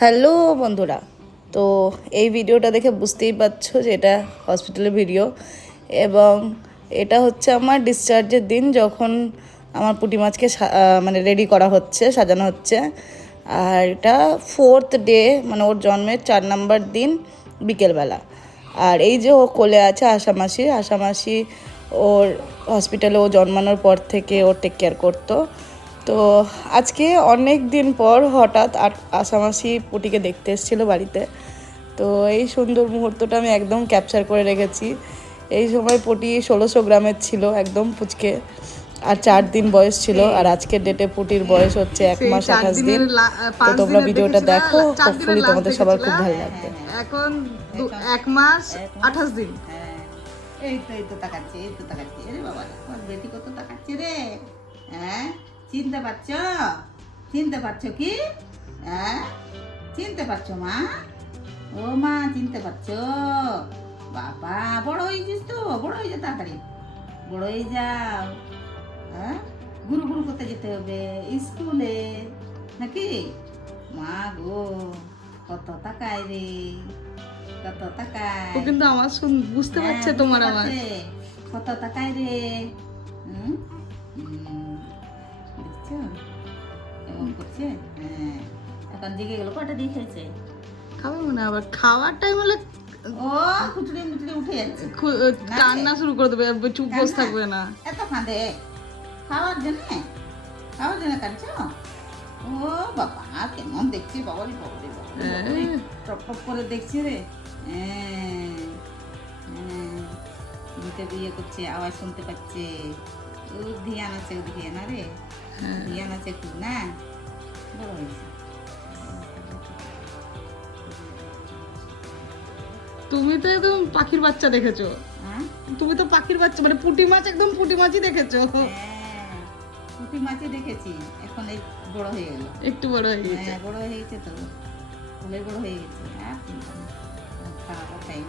Hello বন্ধুরা, তো এই ভিডিওটা দেখে বুঝতেই পারছো যে এটা হসপিটালের ভিডিও এবং এটা হচ্ছে আমার ডিসচার্জের দিন, যখন আমার পুঁটি মাছকে মানে রেডি করা হচ্ছে, সাজানো হচ্ছে। আর এটা 4th ডে, মানে ওর জন্মের 4 নম্বর দিন বিকেলবেলা। আর এই যে ও কোলে আছে আশামাসি ওর হসপিটালে ও জন্মানোর পর থেকে ওর টেক কেয়ার করতো। তো আজকে অনেক দিন পর হঠাৎ আশামাসি পুটিকে দেখতে এসেছিলো বাড়িতে। তো এই সুন্দর মুহূর্তটা আমি একদম ক্যাপচার করে রেখেছি। এই সময় পুটি 1600 গ্রামের ছিল, একদম পুচকে, আর 4 দিন বয়স ছিল। আর আজকের ডেটে পুটির বয়স হচ্ছে 1 মাস 28 দিন। তো তোমরা ভিডিওটা দেখো, হোপফুলি তোমাদের সবার খুব ভালো লাগবে। এখন 1 মাস 28 দিন। এই তো তাকাচ্ছে রে বাবা, আমার বেটি কত তাকাচ্ছে রে। হ্যাঁ, চিনতে পারছো কি? হ্যাঁ, চিনতে পারছো মা? ও মা, চিনতে পারছো? বাবা, বড় হয়েছিস তো, বড় হয়ে যা তাড়াতাড়ি, বড় হয়ে যাও। হ্যাঁ, গুরু করতে যেতে হবে স্কুলে নাকি? মা গো, কত তাকায় রে, কত তাকায়। ও কিন্তু আমার বুঝতে পারছে তোমার আওয়াজ। কত তাকায় রে। দেখছো কেমন করছে? হ্যাঁ, এখন জেগে গেল। কটা দিয়ে খেয়েছে? খাবে মনে আবার খাওয়ার টাইম হলে ও খুচুড়ি মুচুড়ি উঠে যাচ্ছে, কান্না শুরু করে দেবে, চুপ বসে থাকবে না। এত কাঁদে খাওয়ার জন্য কাঁদছো? ও বাবা, কেমন দেখছি, বাবারি টপ টপ করে দেখছি রে। দিতে বিয়ে করছে, আওয়াজ শুনতে পাচ্ছে। ও ধ্যান আছে, ওদিকে না রে, ধ্যান আছে খুব না। বড় হয়েছে। তুমি তো একদম পাখির বাচ্চা দেখেছো। তুমি তো পাখির বাচ্চা, মানে পুঁটি মাছ, একদম পুঁটি মাছই দেখেছো। পুঁটি মাছই দেখেছি। এখন এই বড় হয়ে গেল, একটু বড় হয়ে গেছে। বড় হয়ে গেছে তো, বড় হয়ে গেছে। আর খাওয়াটা টাইম